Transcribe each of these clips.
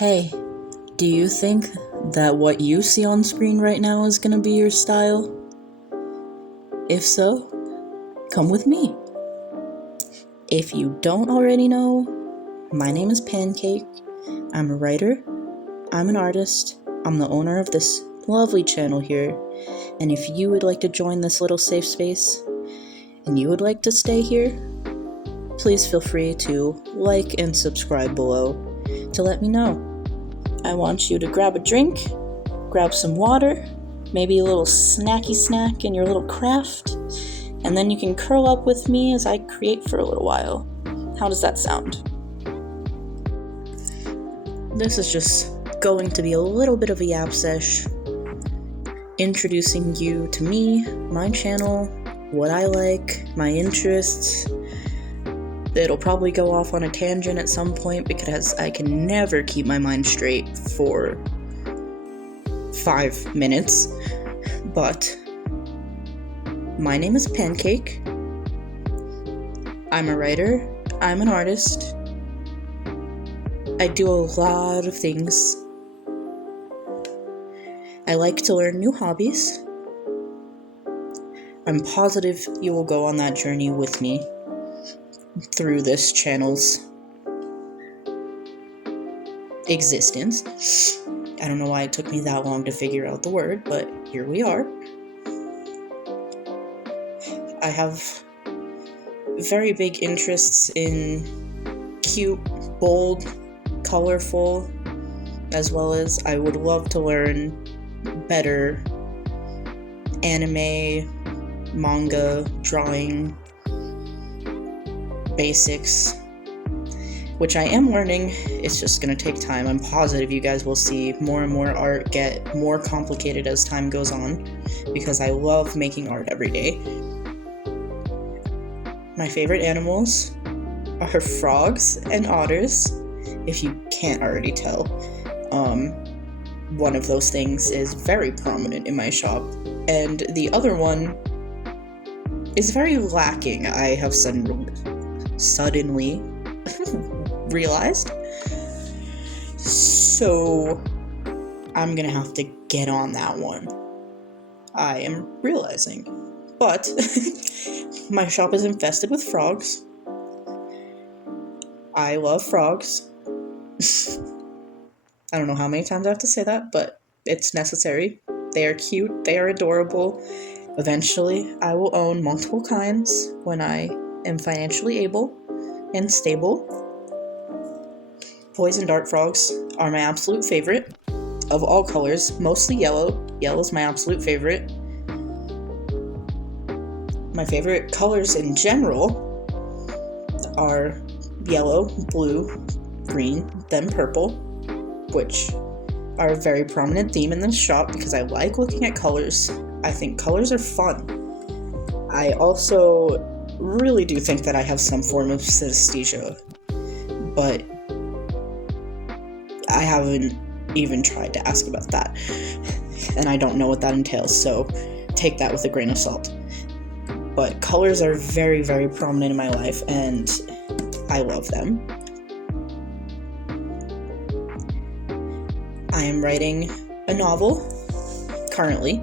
Hey, do you think that what you see on screen right now is gonna be your style? If so, come with me. If you don't already know, my name is Pancake. I'm a writer, I'm an artist, I'm the owner of this lovely channel here, and if you would like to join this little safe space, and you would like to stay here, please feel free to like and subscribe below to let me know. I want you to grab a drink, grab some water, maybe a little snacky snack in your little craft, and then you can curl up with me as I create for a little while. How does that sound? This is just going to be a little bit of a yap sesh, introducing you to me, my channel, what I like, my interests. It'll probably go off on a tangent at some point because I can never keep my mind straight for 5 minutes. But my name is Pancake. I'm a writer. I'm an artist. I do a lot of things. I like to learn new hobbies. I'm positive you will go on that journey with me through this channel's existence. I don't know why it took me that long to figure out the word, but here we are. I have very big interests in cute, bold, colorful, as well as I would love to learn better anime, manga, drawing, basics, which I am learning. It's just gonna take time. I'm positive you guys will see more and more art get more complicated as time goes on, because I love making art every day. My favorite animals are frogs and otters, if you can't already tell. One of those things is very prominent in my shop, and the other one is very lacking, I have suddenly realized. So I'm gonna have to get on that one, I am realizing. But my shop is infested with frogs. I love frogs. I don't know how many times I have to say that, but it's necessary. They are cute, they are adorable. Eventually, I will own multiple kinds when I am financially able and stable. Poison dart frogs are my absolute favorite of all colors, mostly yellow. Yellow is my absolute favorite. My favorite colors in general are yellow, blue, green, then purple, which are a very prominent theme in this shop because I like looking at colors. I think colors are fun. I also really do think that I have some form of synesthesia, but I haven't even tried to ask about that, and I don't know what that entails, so take that with a grain of salt. But colors are very, very prominent in my life, and I love them. I am writing a novel currently.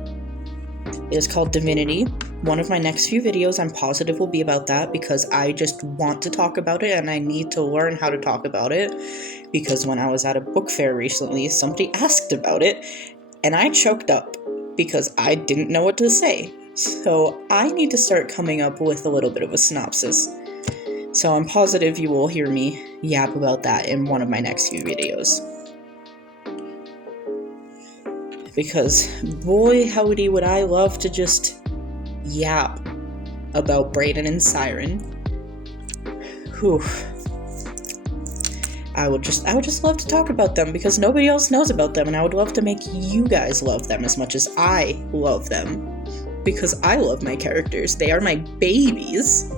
It is called Divinity. One of my next few videos, I'm positive, will be about that because I just want to talk about it and I need to learn how to talk about it, because when I was at a book fair recently, somebody asked about it and I choked up because I didn't know what to say. So I need to start coming up with a little bit of a synopsis. So I'm positive you will hear me yap about that in one of my next few videos. Because boy howdy would I love to just yap about Brayden and Siren. Whew. I would just love to talk about them because nobody else knows about them, and I would love to make you guys love them as much as I love them. Because I love my characters. They are my babies.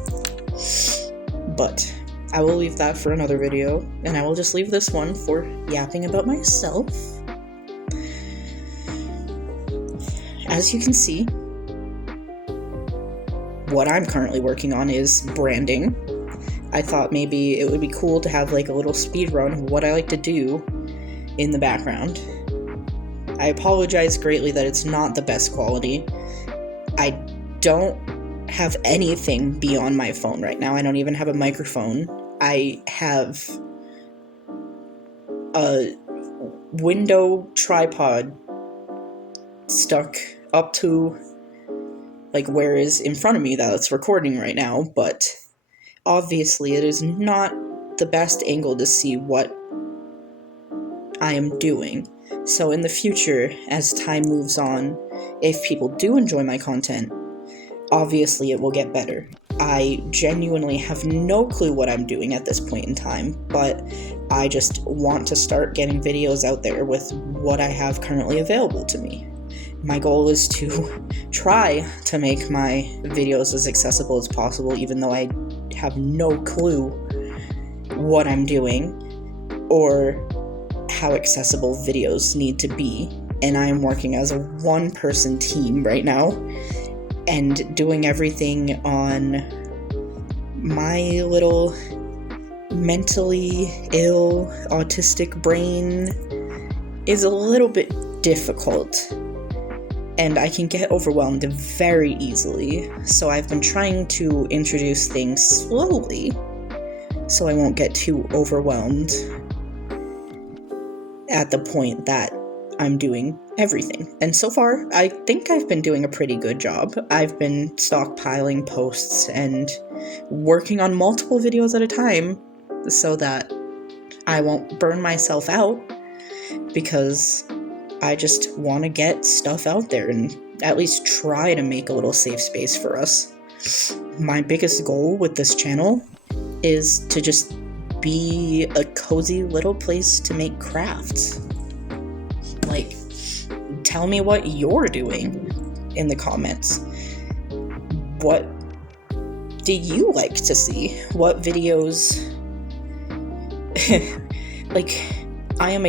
But I will leave that for another video, and I will just leave this one for yapping about myself. As you can see, what I'm currently working on is branding. I thought maybe it would be cool to have like a little speed run of what I like to do in the background. I apologize greatly that it's not the best quality. I don't have anything beyond my phone right now. I don't even have a microphone. I have a window tripod stuck up to like where is in front of me that's recording right now, but obviously it is not the best angle to see what I am doing. So in the future, as time moves on, if people do enjoy my content, obviously it will get better. I genuinely have no clue what I'm doing at this point in time, but I just want to start getting videos out there with what I have currently available to me. My goal is to try to make my videos as accessible as possible, even though I have no clue what I'm doing or how accessible videos need to be. And I am working as a one-person team right now and doing everything on my little mentally ill autistic brain is a little bit difficult, and I can get overwhelmed very easily. So I've been trying to introduce things slowly so I won't get too overwhelmed at the point that I'm doing everything. And so far, I think I've been doing a pretty good job. I've been stockpiling posts and working on multiple videos at a time so that I won't burn myself out, because I just want to get stuff out there and at least try to make a little safe space for us. My biggest goal with this channel is to just be a cozy little place to make crafts. Like, tell me what you're doing in the comments. What do you like to see? What videos? Like, I'm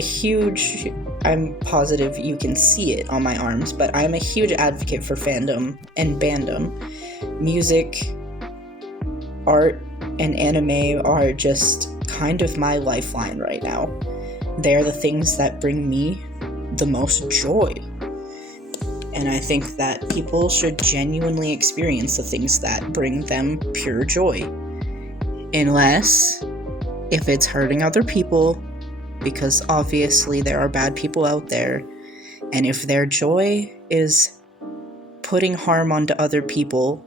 positive you can see it on my arms, but I'm a huge advocate for fandom and bandom. Music, art, and anime are just kind of my lifeline right now. They're the things that bring me the most joy. And I think that people should genuinely experience the things that bring them pure joy. Unless if it's hurting other people, because obviously there are bad people out there, and if their joy is putting harm onto other people,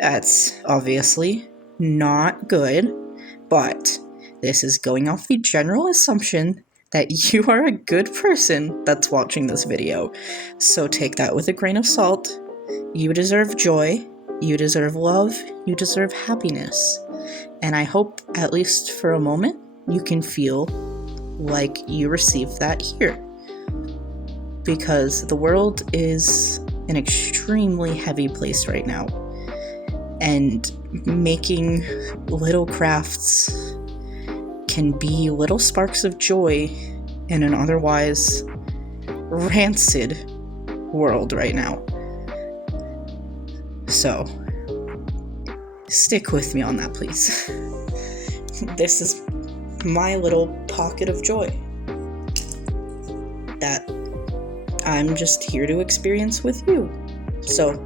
that's obviously not good. But this is going off the general assumption that you are a good person that's watching this video. So take that with a grain of salt. You deserve joy, you deserve love, you deserve happiness. And I hope, at least for a moment, you can feel like you received that here. Because the world is an extremely heavy place right now. And making little crafts can be little sparks of joy in an otherwise rancid world right now. So, stick with me on that, please. This is my little pocket of joy that I'm just here to experience with you. So,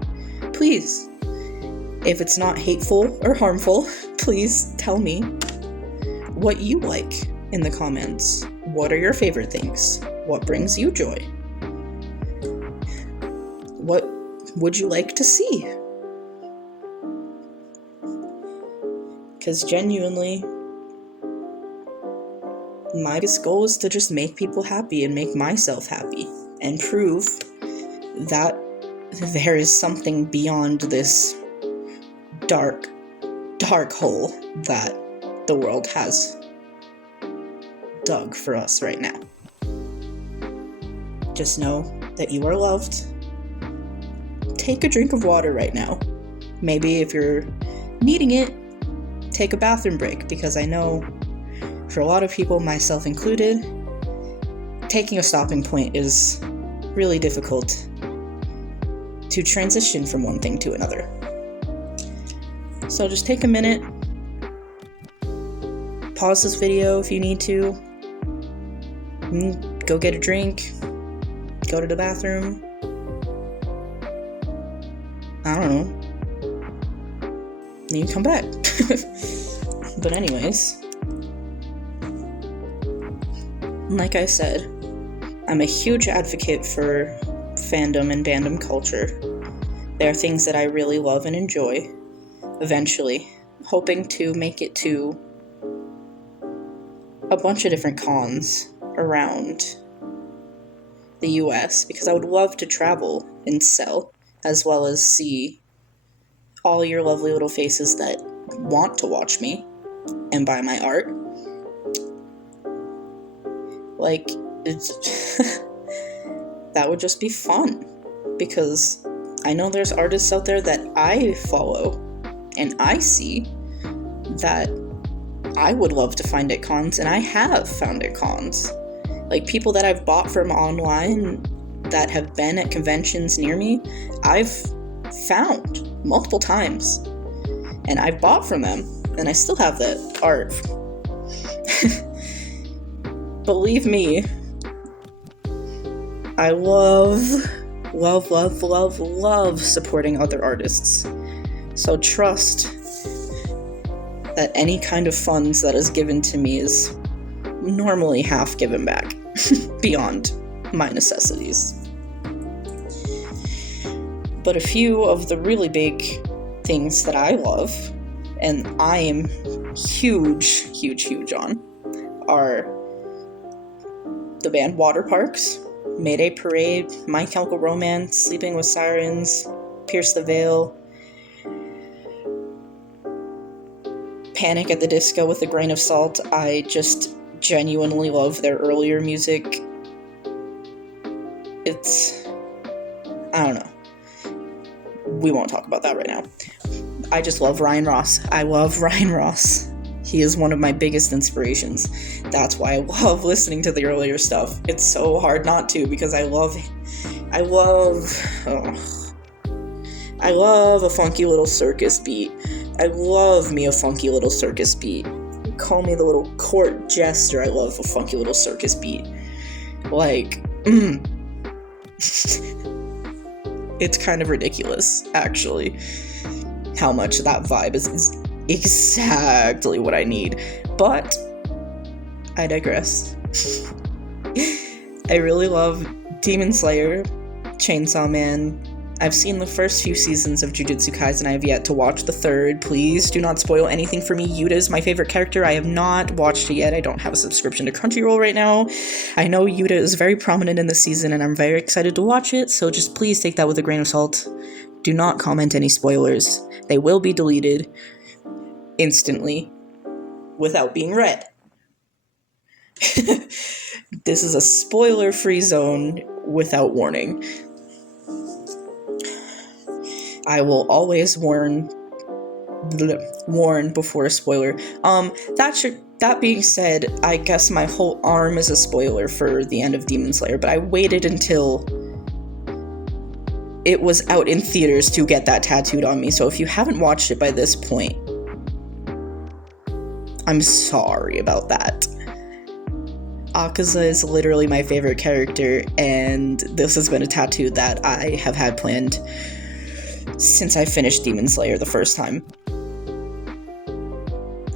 please, if it's not hateful or harmful, please tell me what you like in the comments. What are your favorite things? What brings you joy? What would you like to see? Because genuinely, my biggest goal is to just make people happy and make myself happy and prove that there is something beyond this dark hole that the world has dug for us right now. Just know that you are loved. Take a drink of water right now. Maybe if you're needing it, take a bathroom break, because I know for a lot of people, myself included, taking a stopping point is really difficult to transition from one thing to another. So just take a minute, pause this video if you need to. Go get a drink. Go to the bathroom. I don't know. Then you come back. But anyways, like I said, I'm a huge advocate for fandom and bandom culture. They are things that I really love and enjoy. Eventually, hoping to make it to a bunch of different cons around the US, because I would love to travel and sell, as well as see all your lovely little faces that want to watch me and buy my art. Like, that would just be fun, because I know there's artists out there that I follow and I see that I would love to find at cons, and I have found at cons. Like, people that I've bought from online that have been at conventions near me, I've found multiple times, and I've bought from them, and I still have that art. Believe me, I love supporting other artists. So trust that any kind of funds that is given to me is normally half given back beyond my necessities. But a few of the really big things that I love, and I am huge on, are the band Water Parks, Mayday Parade, My Chemical Romance, Sleeping with Sirens, Pierce the Veil, Panic at the Disco with a Grain of Salt. I just genuinely love their earlier music. I don't know. We won't talk about that right now. I just love Ryan Ross. I love Ryan Ross. He is one of my biggest inspirations. That's why I love listening to the earlier stuff. It's so hard not to, because I love a funky little circus beat. I love me a funky little circus beat. Call me the little court jester. I love a funky little circus beat. Like, it's kind of ridiculous, actually, how much that vibe is exactly what I need. But I digress. I really love Demon Slayer, Chainsaw Man. I've seen the first few seasons of Jujutsu Kaisen. I have yet to watch the third. Please do not spoil anything for me. Yuta is my favorite character. I have not watched it yet. I don't have a subscription to Crunchyroll right now. I know Yuta is very prominent in this season, and I'm very excited to watch it, so just please take that with a grain of salt. Do not comment any spoilers. They will be deleted instantly without being read. This is a spoiler-free zone without warning. I will always warn before a spoiler. That being said, I guess my whole arm is a spoiler for the end of Demon Slayer, but I waited until it was out in theaters to get that tattooed on me, so if you haven't watched it by this point, I'm sorry about that. Akaza is literally my favorite character, and this has been a tattoo that I have had planned since I finished Demon Slayer the first time.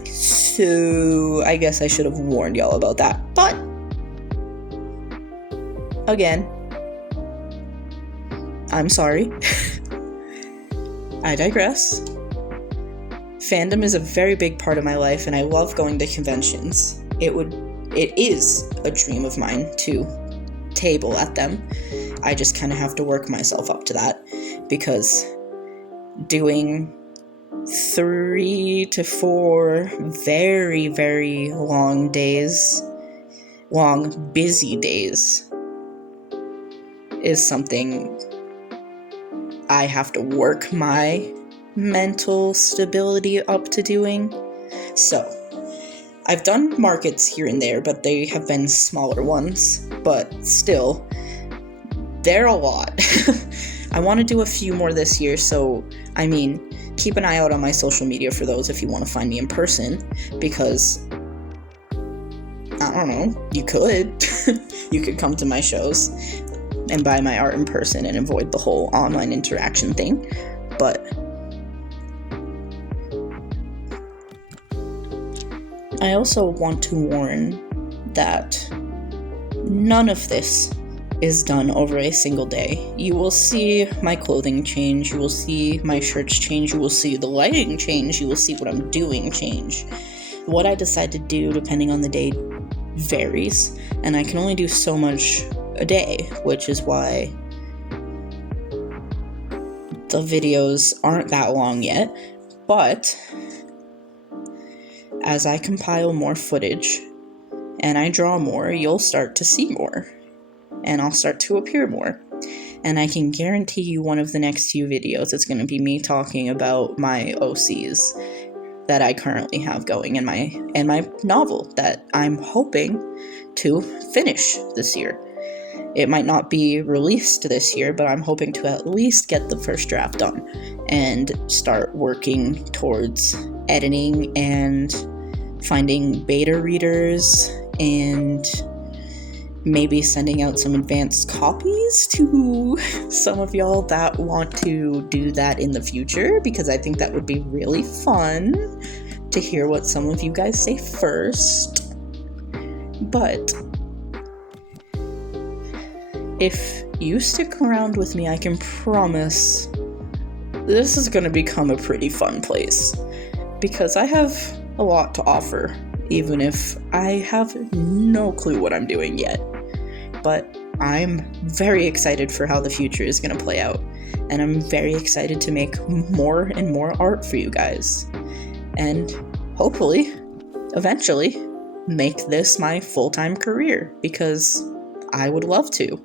So I guess I should have warned y'all about that. But again, I'm sorry. I digress. Fandom is a very big part of my life, and I love going to conventions. It is a dream of mine to table at them. I just kind of have to work myself up to that, because doing 3 to 4 very, very long busy days is something I have to work my mental stability up to doing. So, I've done markets here and there, but they have been smaller ones, but still, they're a lot. I want to do a few more this year, so, keep an eye out on my social media for those if you want to find me in person, because I don't know, you could. You could come to my shows and buy my art in person and avoid the whole online interaction thing. But I also want to warn that none of this is done over a single day. You will see my clothing change, you will see my shirts change, you will see the lighting change, you will see what I'm doing change. What I decide to do, depending on the day, varies, and I can only do so much a day, which is why the videos aren't that long yet. But as I compile more footage and I draw more, you'll start to see more, and I'll start to appear more. And I can guarantee you one of the next few videos, it's going to be me talking about my OCs that I currently have going in my novel that I'm hoping to finish this year. It might not be released this year, but I'm hoping to at least get the first draft done and start working towards editing and finding beta readers and maybe sending out some advanced copies to some of y'all that want to do that in the future, because I think that would be really fun to hear what some of you guys say first. But if you stick around with me, I can promise this is going to become a pretty fun place, because I have a lot to offer, even if I have no clue what I'm doing yet. But I'm very excited for how the future is going to play out, and I'm very excited to make more and more art for you guys, and hopefully, eventually, make this my full-time career, because I would love to.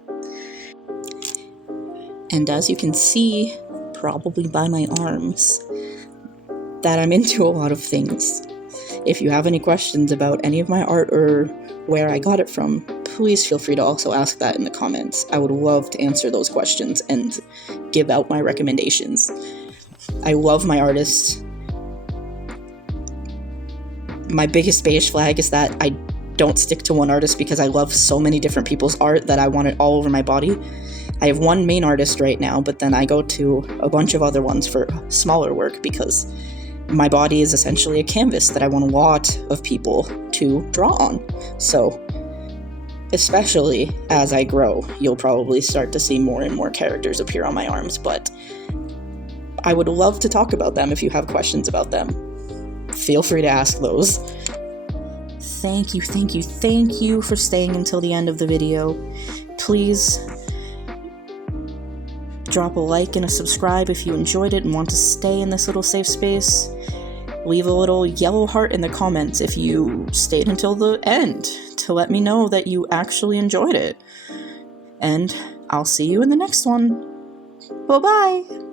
And as you can see, probably by my arms, that I'm into a lot of things. If you have any questions about any of my art or where I got it from, please feel free to also ask that in the comments. I would love to answer those questions and give out my recommendations. I love my artists. My biggest beige flag is that I don't stick to one artist, because I love so many different people's art that I want it all over my body. I have one main artist right now, but then I go to a bunch of other ones for smaller work, because my body is essentially a canvas that I want a lot of people to draw on. So, especially as I grow, you'll probably start to see more and more characters appear on my arms, but I would love to talk about them if you have questions about them. Feel free to ask those. Thank you for staying until the end of the video. Please drop a like and a subscribe if you enjoyed it and want to stay in this little safe space. Leave a little yellow heart in the comments if you stayed until the end to let me know that you actually enjoyed it. And I'll see you in the next one. Bye-bye!